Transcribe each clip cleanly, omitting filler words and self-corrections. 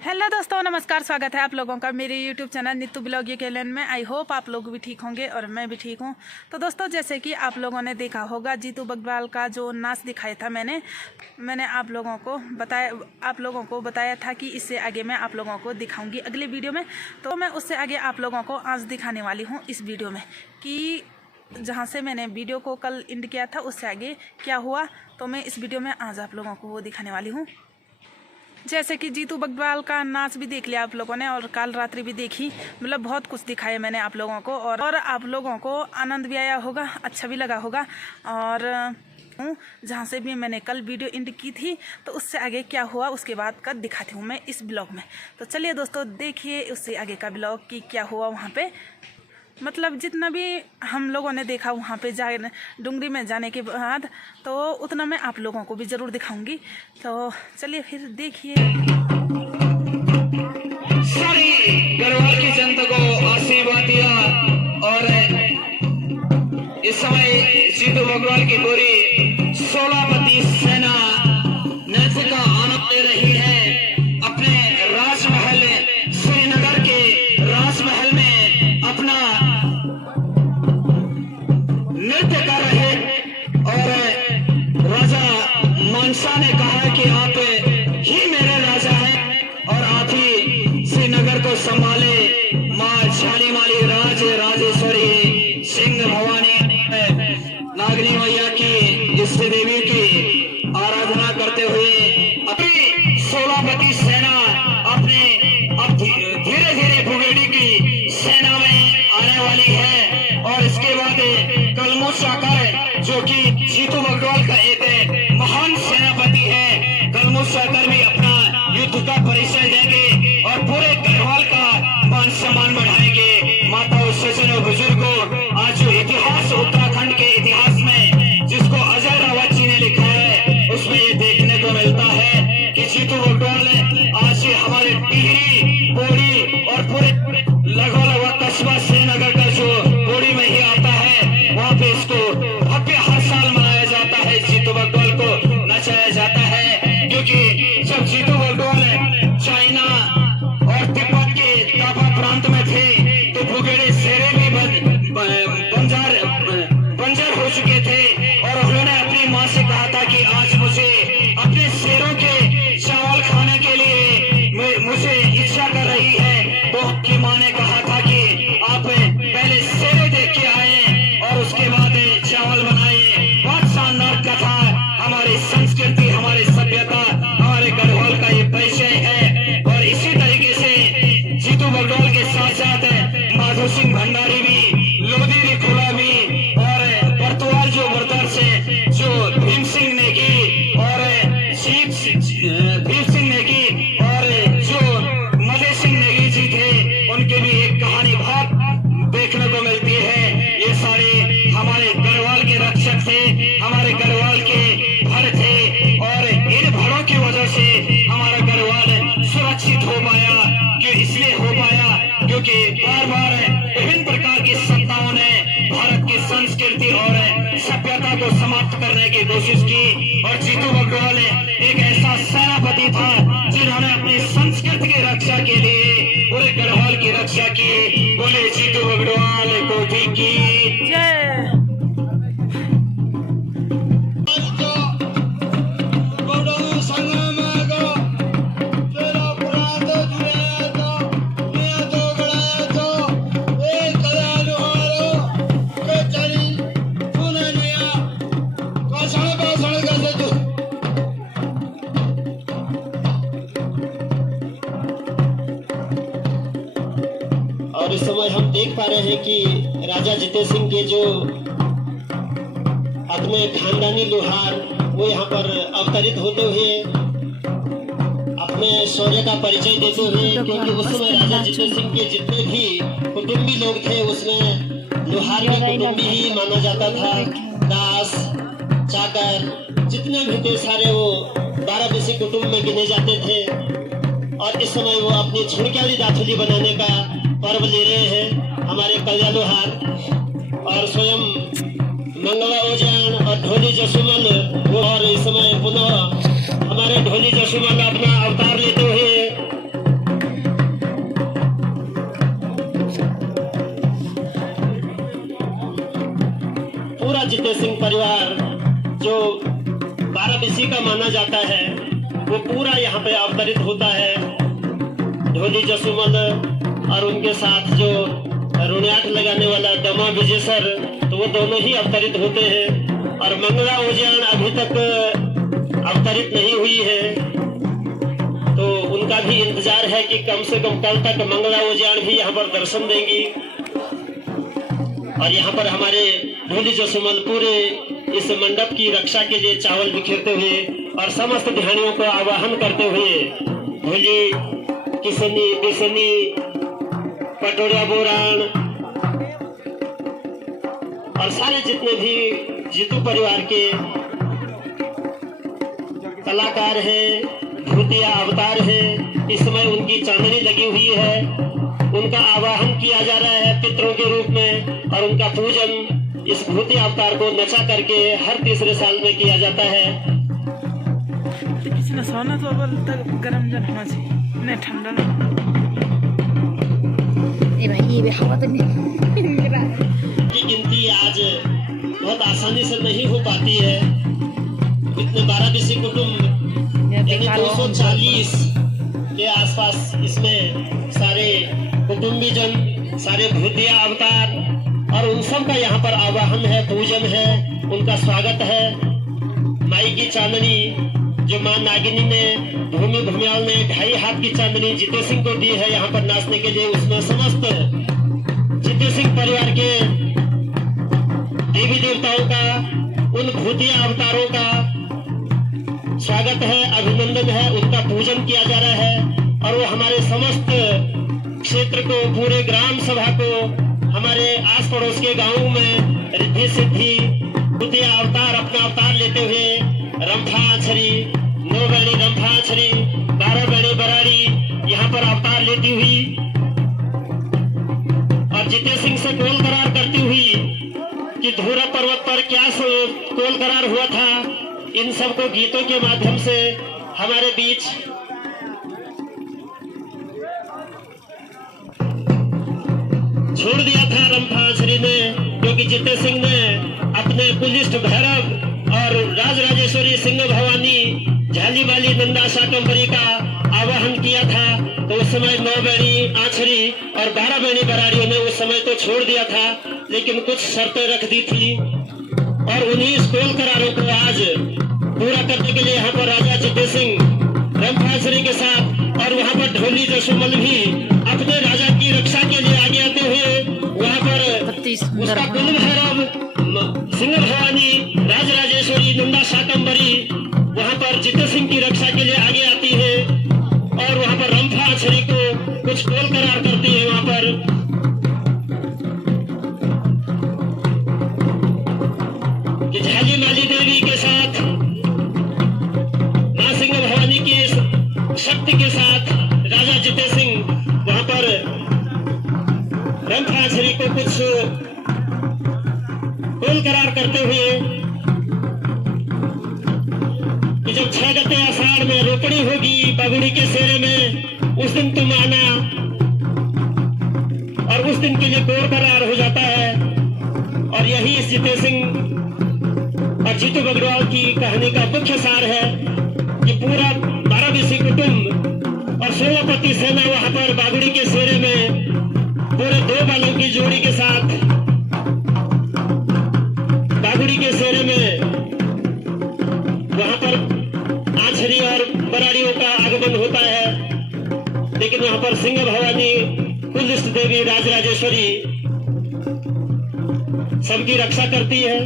Hello दोस्तों, नमस्कार। स्वागत है आप लोगों का मेरे यूट्यूब चैनल नीतू ब्लॉग के में। आई होप आप लोग भी ठीक होंगे और मैं भी ठीक हूँ। तो दोस्तों, जैसे कि आप लोगों ने देखा होगा, जीतू बग्वाल का जो नाच दिखाया था मैंने आप लोगों को बताया था कि इससे आगे मैं आप लोगों को दिखाऊंगी अगले वीडियो में। तो मैं उससे आगे आप लोगों को आज दिखाने वाली हूँ इस वीडियो में कि जहाँ से मैंने वीडियो को कल एंड किया था उससे आगे क्या हुआ। तो मैं इस वीडियो में आज आप लोगों को वो दिखाने वाली हूँ। जैसे कि जीतू बग्वाल का नाच भी देख लिया आप लोगों ने और काल रात्रि भी देखी, मतलब बहुत कुछ दिखाया मैंने आप लोगों को और आप लोगों को आनंद भी आया होगा, अच्छा भी लगा होगा। और जहाँ से भी मैंने कल वीडियो एंड की थी तो उससे आगे क्या हुआ उसके बाद का दिखाती हूँ मैं इस ब्लॉग में। तो चलिए दोस्तों, देखिए उससे आगे का ब्लॉग कि क्या हुआ वहाँ पे। मतलब जितना भी हम लोगों ने देखा वहाँ पे डुंगरी में जाने के बाद, तो उतना मैं आप लोगों को भी ज़रूर दिखाऊंगी। तो चलिए फिर देखिए। सारी गढ़वाल की जनता को आशीर्वाद दिया और इस समय जीतू बग्वाल की पूरी 16पति सेना नृत्य का आनंद ले रही है। अपने राजमहल श्रीनगर के राजमहल में अपना नृत्य कर रहे और राजा मनसा ने कहा कि आप ही मेरे राजा हैं और आप ही श्रीनगर को संभाले। माँ झाली माली राजेश्वरी सिंह भवानी नागनी मैया की इष्ट देवी की आराधना करते हुए अपनी 16पति सेना अपने अब धीरे धीरे भुगेड़ी की सेना में आने वाली है। और इसके बाद कलमुश साकर जो कि जीतू बग्वाल का एक महान सेनापति है, कलमुश साकर भी अपना युद्ध का परिचय देंगे और पूरे गढ़वाल का मान सम्मान बढ़ाएंगे। माताओं, सज्जनों, बुजुर्गों, आज जो इतिहास उत्तराखंड के इतिहास में जिसको अजय रावत जी ने लिखा है उसमें ये देखने को मिलता है कि जीतू बग्वाल आज हमारे टिहरी, पौड़ी और पूरे लगभग कस्बा श्रीनगर का जो पौड़ी में ही आता है वहाँ पे इसको भव्य हर साल मनाया जाता है। जीतू बग्वाल को नचाया जाता है क्योंकि जब जीतू बग्वाल चाइना और तिब्बत के तापा प्रांत में थे तो भुगेड़े शेरे भी बंजर हो चुके थे और उन्होंने अपनी माँ से कहा था कि आज मुझे अपने शेरों के चावल खाने के लिए मुझे इच्छा कर रही है। तो उनकी माँ ने कहा था कि आप पहले शेरे देख के आए और उसके बाद चावल बनाए। बहुत शानदार कथा, हमारी संस्कृति, हमारी सभ्यता, हमारे गढ़वाल का ये परिचय है। और इसी तरीके से जीतू बग्वाल के साथ साथ माधो सिंह भंडारी भी, लोधी भी, खुला भी और बर्तवाल जो बर्तर से जो भीम सिंह ने की और भीम सिंह ने की और जो मदे सिंह नेगी जी थे उनके भी एक कहानी बहुत देखने को मिलती है। ये सारे हमारे गढ़वाल के रक्षक थे, हमारे गढ़वाल के भर थे और इन भरों की वजह से हमारा गढ़वाल सुरक्षित हो पाया। क्यों इसलिए हो पाया क्योंकि बार बार विभिन्न प्रकार की सत्ताओं ने भारत की संस्कृति और सभ्यता को समाप्त करने की कोशिश की। और जीतू बग्वाल एक ऐसा सेनापति था जिन्होंने अपनी संस्कृति की रक्षा के लिए पूरे गढ़वाल की रक्षा की। बोले जीतू बग्वाल को ठीक की जय। और इस समय हम देख पा रहे हैं कि राजा जितेंद्र सिंह के जो अपने खानदानी लोहार वो यहाँ पर अवतरित होते हुए अपने शौर्य का परिचय देते हुए, क्योंकि उस समय राजा जितेंद्र सिंह के जितने भी कुटुंबी लोग थे उसमें लोहार के कुटुंबी ही माना जाता था। दास, चाकर जितने भी थे सारे वो 12 बीसी कुटुंब में गिने जाते थे। और इस समय वो अपनी झुनक्याली दाथुली बनाने का पर्व ले रहे हैं हमारे कल्या लोहार और स्वयं मंगला ओजान और ढोली जसुमन। और इस समय पुनः हमारे ढोली जसुमन अपना अवतार लेते हुए माना जाता है वो पूरा यहाँ पे अवतरित होता है। ढोली जसुमल और उनके साथ जो रुण्याट लगाने वाला दमा विजय सर, तो वो दोनों ही अवतरित होते हैं। और मंगला ओजियान अभी तक अवतरित नहीं हुई है, तो उनका भी इंतजार है कि कम से कम कल तक मंगला ओजियान भी यहाँ पर दर्शन देंगी। और यहाँ पर हमारे ढोली जसुमल पूरे इस मंडप की रक्षा के लिए चावल बिखेरते हुए और समस्त ध्यानियों को आवाहन करते हुए ढोली किसनी बिसनी पटोरा बोरान और सारे जितने भी जीतू परिवार के कलाकार हैं, भूतिया अवतार हैं, इस समय उनकी चांदनी लगी हुई है। उनका आवाहन किया जा रहा है पितरों के रूप में और उनका पूजन इस भूतिया अवतार को नचा करके हर तीसरे साल में किया जाता है। सोना तो गर्म जन होना चाहिए, नहीं ठंडा की गिनती आज बहुत आसानी से नहीं हो पाती है। इतने 12 कुटुंब यानी 240 के आसपास इसमें सारे कुटुंबीजन, सारे भूतिया अवतार और उन सब का यहाँ पर आवाहन है, पूजन है, उनका स्वागत है। माई की चांदनी जो माँ नागिनी ने भूमि भूमियाल ने 2.5 हाथ की चांदनी जीते सिंह को दी है यहाँ पर नाचने के लिए, उसमें समस्त जीते सिंह परिवार के देवी देवताओं का, उन भूतिया अवतारों का स्वागत है, अभिनंदन है, उनका पूजन किया जा रहा है। और वो हमारे समस्त क्षेत्र को, पूरे ग्राम सभा को, हमारे आस पड़ोस के गांवों में रिद्धि सिद्धि भूतिया अवतार अपना अवतार लेते हुए रंफा आछरी, 9 बहनी रंफा आछरी, 12 बहनी बराड़ी यहाँ पर अवतार लेती हुई और जीते सिंह से कोल करार करती हुई कि धूरा पर्वत पर क्या कोल करार हुआ था, इन सबको गीतों के माध्यम से हमारे बीच छोड़ दिया था रंभाश्री ने, क्योंकि जीते सिंह ने अपने कुलिष्ठ भैरव और राजराजेश्वरी सिंह भवानी झाली वाली नंदा शाकंभरी का आवाहन किया था। तो उस समय 9 बहनी आछरी और 12 बहनी बराड़ियों ने उस समय तो छोड़ दिया था, लेकिन कुछ शर्तें रख दी थी और उन्हीं कोल करारों को आज पूरा करने के लिए यहाँ पर राजा जीते सिंह रंभाश्री के साथ और वहाँ पर ढोली जसुमल भी अपने राजा की रक्षा के लिए आगे आते हुए वहाँ पर उसका कुल भैरव सिंह भवानी राजराजेश्वरी नंदा शाकंभरी वहाँ पर जीते सिंह की रक्षा के लिए आगे आती है और वहाँ पर रंभा आछरी को कुछ कोल करार करती है। वहाँ पर कि झाली माली देवी के साथ, माँ सिंह भवानी की शक्ति के साथ राजा जीते सिंह वहाँ पर रंभा आछरी को कुछ कोल करार करते हुए कि जब 6 गते आषाढ़ में रोपड़ी होगी बागुड़ी के सेरे में, उस दिन तुम आना, और उस दिन के लिए कोल करार हो जाता है। और यही इस जीते सिंह और जीतू बगड़वाल की कहानी का मुख्य सार है कि पूरा 12 कुटुंब और 16 पति सेना वहां पर बागुड़ी के सेरे में पूरे 2 बालों की जोड़ी के साथ बागुड़ी के सेरे में वहां पर आछरी और बराड़ियों का आगमन होता है। लेकिन वहां पर सिंह भवानी कुलिष्ठ देवी राजराजेश्वरी सबकी रक्षा करती है।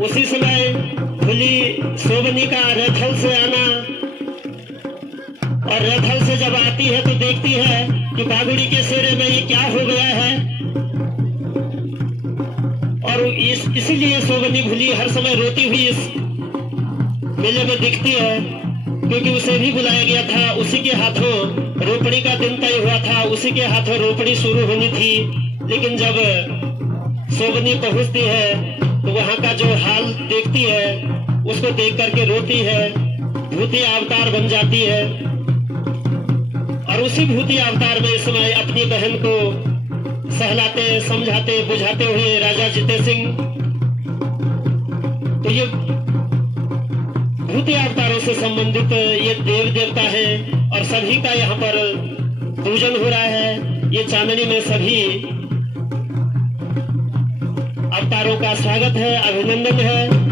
उसी समय खुली सोबनी का रथल से आना और रथल से जब आती है तो देखती है कि बागुड़ी के सेरे में ये क्या हो गया है। और इसीलिए सोबनी भूली हर समय रोती हुई इस मेले में दिखती है, क्योंकि उसे भी बुलाया गया था। उसी के हाथों रोपड़ी का दिन तय हुआ था, उसी के हाथों रोपड़ी शुरू होनी थी। लेकिन जब सोबनी पहुंचती है तो वहां का जो हाल देखती है, उसको देख करके रोती है, भूति अवतार बन जाती है। और उसी भूति अवतार में इस समय अपनी बहन को सहलाते, समझाते, बुझाते हुए राजा जीते सिंह, तो ये भूत अवतारों से संबंधित ये देव देवता है और सभी का यहाँ पर पूजन हो रहा है। ये चांदनी में सभी अवतारों का स्वागत है, अभिनंदन है।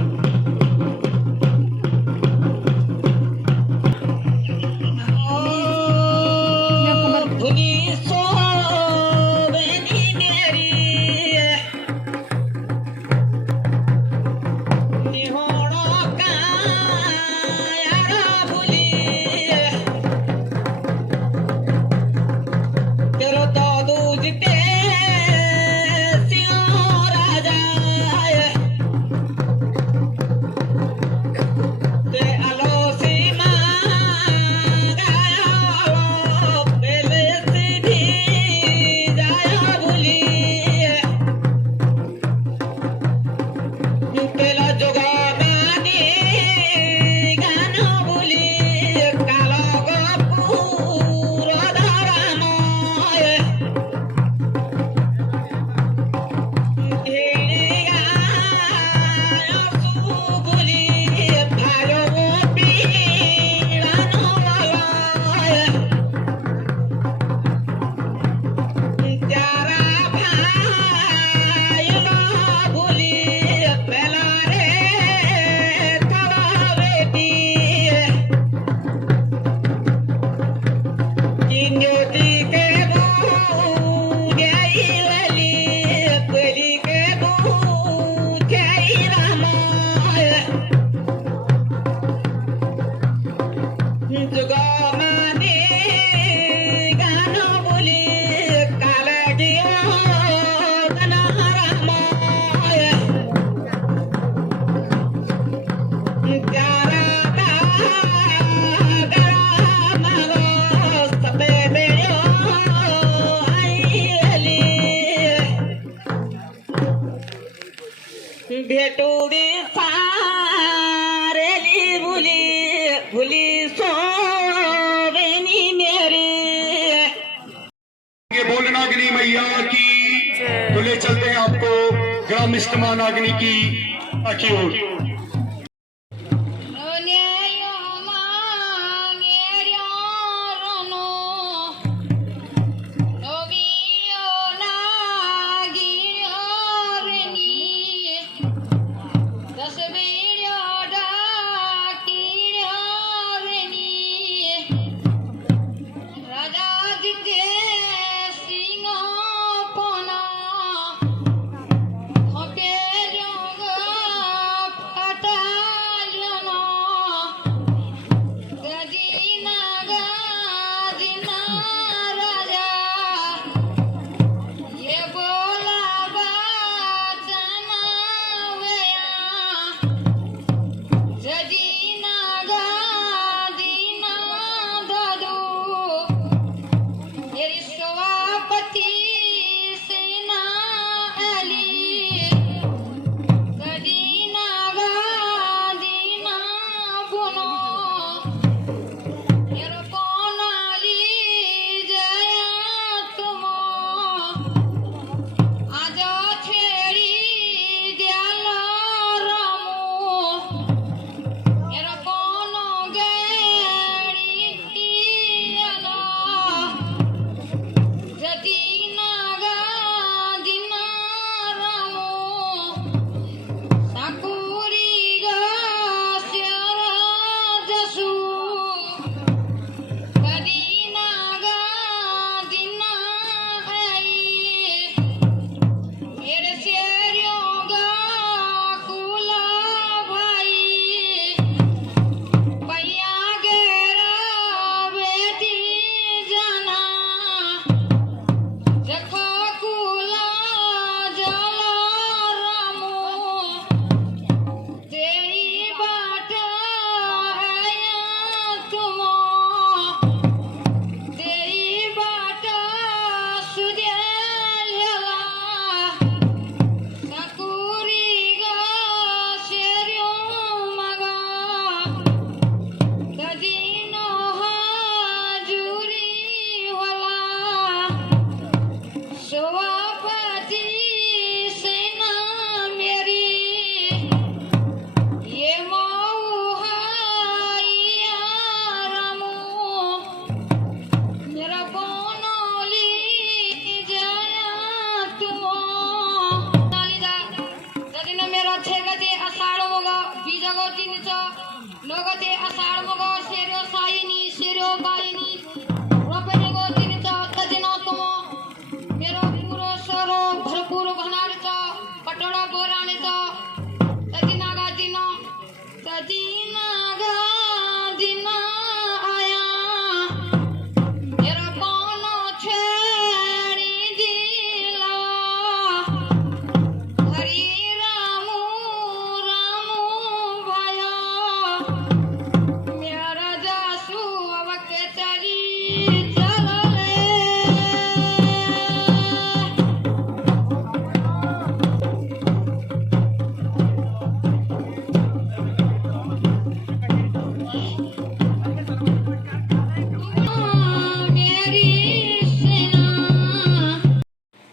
भेटुडी सारेली भूली भूली सोवेनी मेरी। ये बोल नागनी मैया की तो ले चलते हैं आपको ग्राम इस्तेमा नागनी की ओर।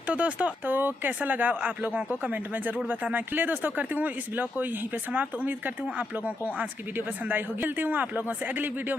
तो दोस्तों कैसा लगा आप लोगों को कमेंट में जरूर बताना। चलिए दोस्तों करती हूँ इस ब्लॉग को यहीं पे समाप्त। उम्मीद करती हूँ आप लोगों को आज की वीडियो पसंद आई होगी। मिलती हूँ आप लोगों से अगली वीडियो